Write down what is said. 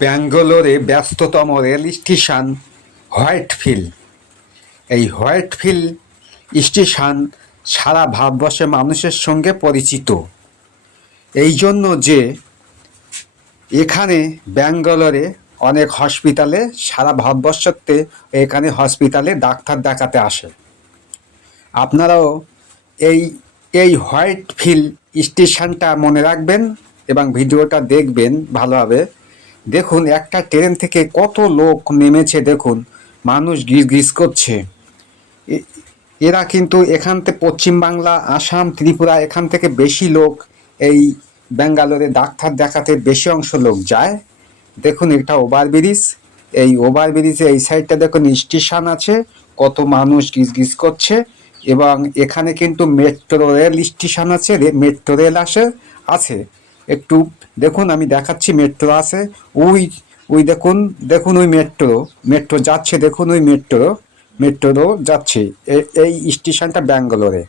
ব্যাঙ্গালোরে ব্যস্ততম rail station Whitefield. এই হোয়াইটফিল্ড স্টেশন সারা ভারতবর্ষের মানুষের সঙ্গে পরিচিত, এই জন্য যে এখানে ব্যাঙ্গালোরে অনেক হসপিটালে সারা ভারতবর্ষতে এখানে হসপিটালে ডাক্তার দেখাতে আসে। আপনারাও এই এই হোয়াইটফিল্ড স্টেশনটা মনে রাখবেন এবং ভিডিওটা দেখবেন ভালোভাবে। দেখুন একটা ট্রেন থেকে কত লোক নেমেছে, দেখুন মানুষ গিজ গিজ করছে। এরা কিন্তু এখান থেকে পশ্চিমবাংলা, আসাম, ত্রিপুরা এখান থেকে বেশি লোক এই ব্যাঙ্গালোরে ডাক্তার দেখাতে বেশি অংশ লোক যায়। দেখুন এটা ওভারব্রিজ, এই ওভারব্রিজে এই সাইডটা দেখুন স্টেশন আছে, কত মানুষ গিজ গিজ করছে। এবং এখানে কিন্তু মেট্রো রেল স্টেশন আছে, মেট্রো রেল আছে একটু দেখুন আমি দেখাচ্ছি, মেট্রো আছে ওই ওই দেখুন দেখুন ওই মেট্রো যাচ্ছে, দেখুন ওই মেট্রো যাচ্ছে। এই স্টেশনটা ব্যাঙ্গালোরে।